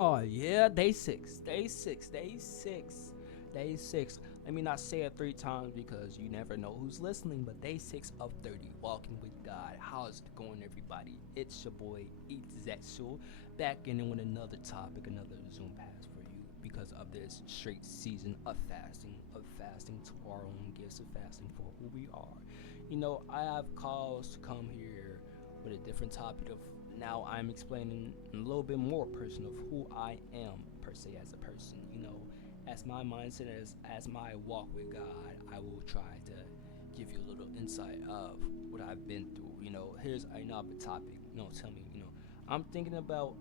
Oh yeah, day six, day six, day six, day six. Let me not say it 3 times because you never know who's listening. But day 6 of 30, walking with God. How's it going, everybody? It's your boy Aether Zexul, back in with another topic, another Zoom pass for you because of this straight season of fasting to our own gifts, of fasting for who we are. I have calls to come here with a different topic of now I'm explaining a little bit more person of who I am per se as a person. As my mindset as my walk with God, I will try to give you a little insight of what I've been through. Here's another topic. Tell me. I'm thinking about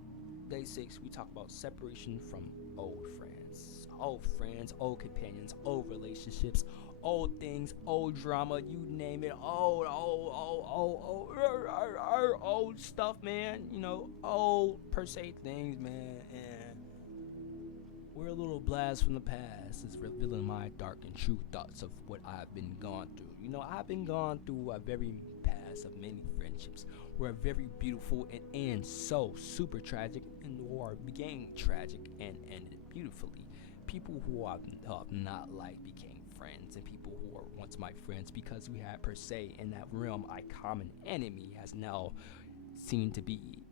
day 6. We talk about separation from old friends, old companions, old relationships, old things, old drama, you name it, old stuff, man. Old per se things, man. And we're a little blast from the past. It's revealing my dark and true thoughts of what I've been gone through. I've been gone through a very past of many friendships were very beautiful and so super tragic, and or began tragic and ended beautifully. People who have not liked became friends, and people who were once my friends because we had per se in that realm a common enemy has now seen to be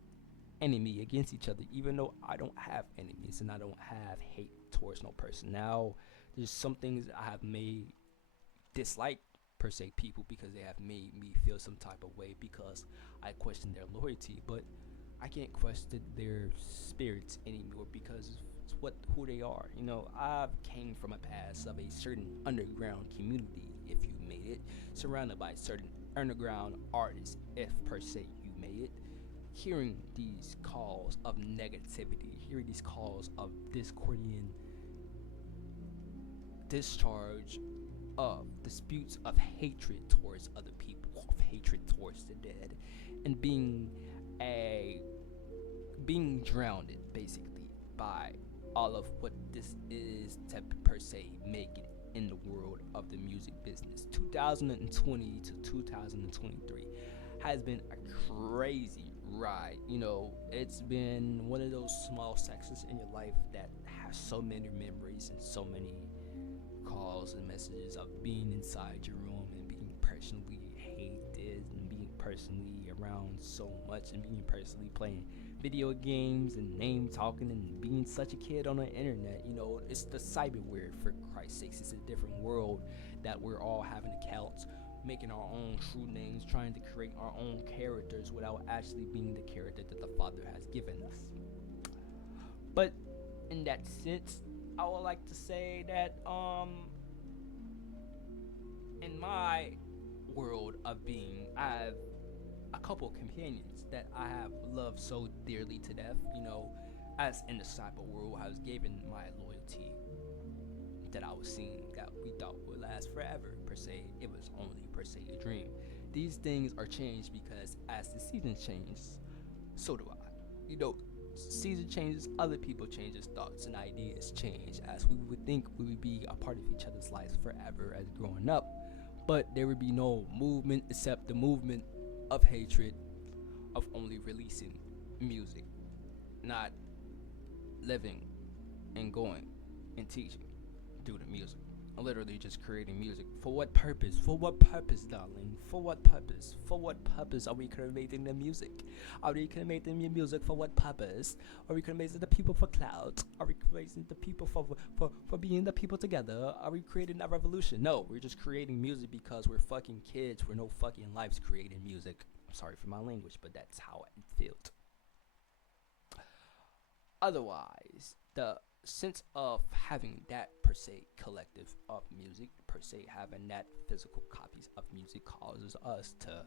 enemy against each other, even though I don't have enemies and I don't have hate towards no person. Now, there's some things I have made dislike per se people because they have made me feel some type of way because I question their loyalty, but I can't question their spirits anymore because it's what who they are. I've came from a past of a certain underground community, if you made it, surrounded by certain underground artists, if per se you made it. Hearing these calls of negativity, hearing these calls of discordian discharge of disputes of hatred towards other people, of hatred towards the dead, and a being drowned basically by all of what this is to per se make it in the world of the music business. 2020 to 2023 has been a crazy ride. It's been one of those small sections in your life that has so many memories and so many calls and messages of being inside your room and being personally hated and being personally around so much and being personally playing video games and name talking and being such a kid on the internet. It's the cyberware, for Christ's sakes. It's a different world that we're all having accounts, making our own true names, trying to create our own characters without actually being the character that the Father has given us. But in that sense, I would like to say that in my world of being, I have a couple companions that I have loved so dearly to death. As in the cyber world, I was given my loyalty that I was seeing that we thought would last forever. Per se, it was only per se a dream. These things are changed because as the season changes, so do I. Season changes, other people changes, thoughts and ideas change. As we would think we would be a part of each other's lives forever as growing up, but there would be no movement except the movement of hatred, of only releasing music, not living and going and teaching through the music. Literally just creating music. For what purpose? For what purpose, darling? For what purpose? For what purpose are we creating the music? Are we creating the music for what purpose? Are we creating the people for clout? Are we creating the people for being the people together? Are we creating a revolution? No, we're just creating music because we're fucking kids with no fucking lives creating music. I'm sorry for my language, but that's how it felt. Otherwise, the sense of having that per se collective of music, per se having that physical copies of music causes us to,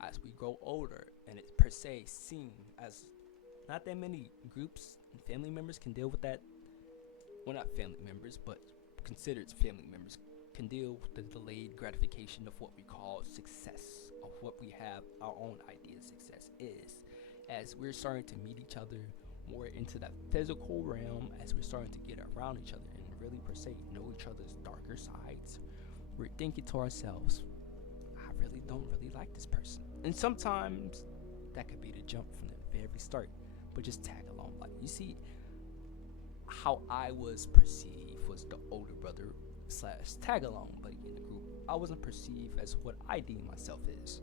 as we grow older, and it's per se seen as not that many groups and family members can deal with that. Well, not family members, but considered family members can deal with the delayed gratification of what we call success, of what we have our own idea of success is. As we're starting to meet each other more into that physical realm, as we're starting to get around each other and really per se know each other's darker sides, we're thinking to ourselves, I really don't really like this person. And sometimes that could be the jump from the very start, but just tag along. Like, you see, how I was perceived was the older brother slash tag along buddy in the group. I wasn't perceived as what I deem myself as,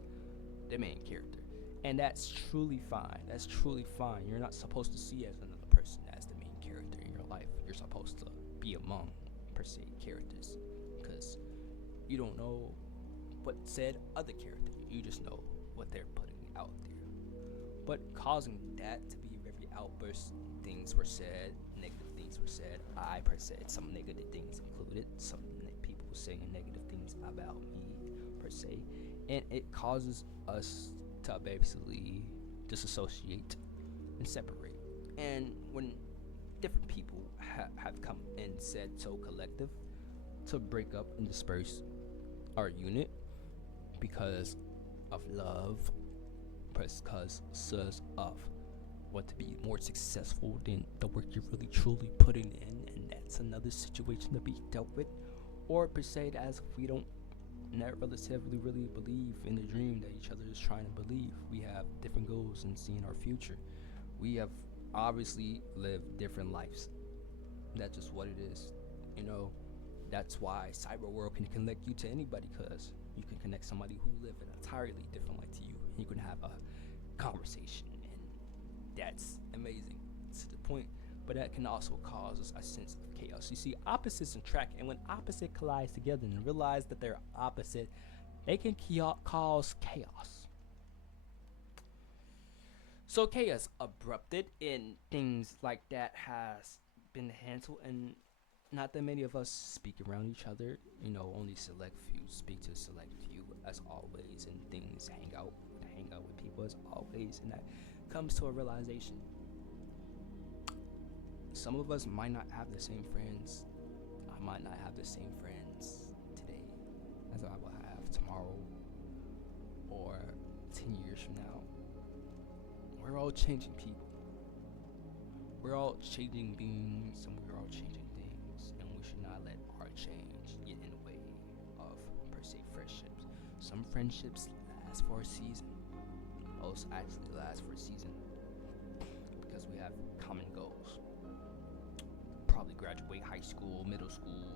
the main character. And that's truly fine. That's truly fine. You're not supposed to see as another person as the main character in your life. You're supposed to be among, per se, characters. Because you don't know what said other character. You just know what they're putting out there. But causing that to be very outburst, things were said, negative things were said. I per se, some negative things included, some people saying negative things about me per se, and it causes us to basically disassociate and separate. And when different people have come and said so collective to break up and disperse our unit because of love, because of want to be more successful than the work you're really truly putting in, and that's another situation to be dealt with. Or per se, as if we don't not relatively really believe in the dream that each other is trying to believe. We have different goals in seeing our future. We have obviously lived different lives. That's just what it is. You know, that's why cyber world can connect you to anybody, because you can connect somebody who live an entirely different life to you. And you can have a conversation, and that's amazing to the point. But that can also cause a sense of chaos. You see, opposites attract, and when opposite collides together and realize that they're opposite, they can cause chaos. So chaos abrupted and things like that has been handled, and not that many of us speak around each other. You know, only select few speak to select few as always, and things hang out with people as always, and that comes to a realization. Some of us might not have the same friends. I might not have the same friends today as I will have tomorrow or 10 years from now. We're all changing people. We're all changing beings, and we're all changing things, and we should not let our change get in the way of, per se, friendships. Some friendships last for a season. Most actually last for a season because we have common goals. Probably graduate high school, middle school,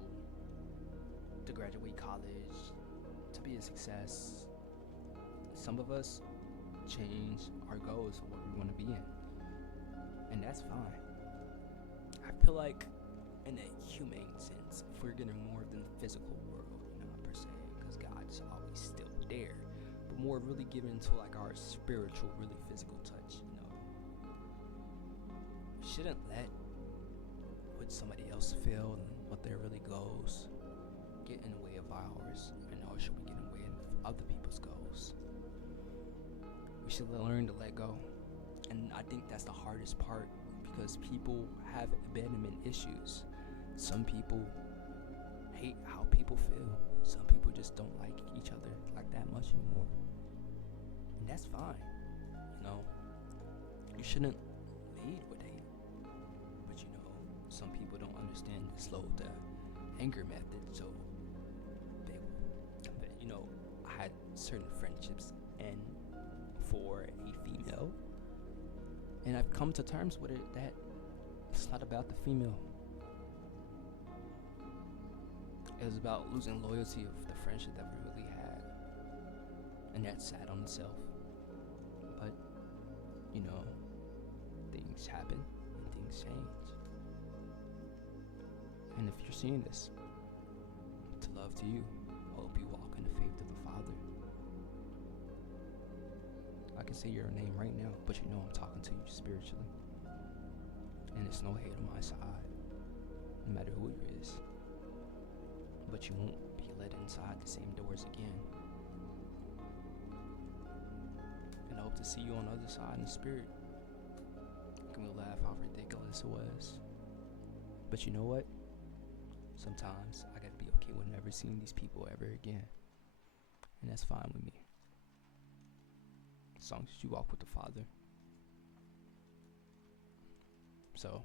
to graduate college, to be a success. Some of us change our goals of what we want to be in, and that's fine. I feel like in a humane sense, if we're getting more than the physical world, not per se, because God's always still there, but more really getting into like our spiritual, really physical touch, we shouldn't let what somebody else feel and what their really goals get in the way of ours, and nor should we get in the way of other people's goals. We should learn to let go, and I think that's the hardest part, because people have abandonment issues. Some people hate how people feel. Some people just don't like each other like that much anymore, and that's fine. You shouldn't lead with hate, but some people don't understand the slow to anger method, so they will. I had certain friendships and for a female, and I've come to terms with it that it's not about the female. It was about losing loyalty of the friendship that we really had, and that's sad on itself. But things happen and things change. And if you're seeing this, to love to you, hope you walk in the faith of the Father. I can say your name right now, but I'm talking to you spiritually. And it's no hate on my side, no matter who you is. But you won't be let inside the same doors again. And I hope to see you on the other side in the spirit. And we'll laugh how ridiculous it was. But you know what? Sometimes I gotta be okay with never seeing these people ever again. And that's fine with me. As long as you walk with the Father. So,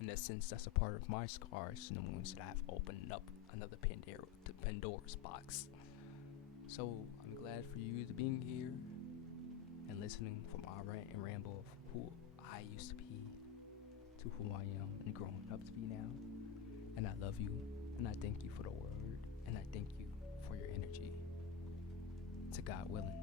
in that sense, that's a part of my scars, and the ones that I've opened up another Pandora's box. So, I'm glad for you to being here and listening from my rant and ramble of who I used to be to to who I am and growing up to be now. And I love you, and I thank you for the word, and I thank you for your energy. To God willing.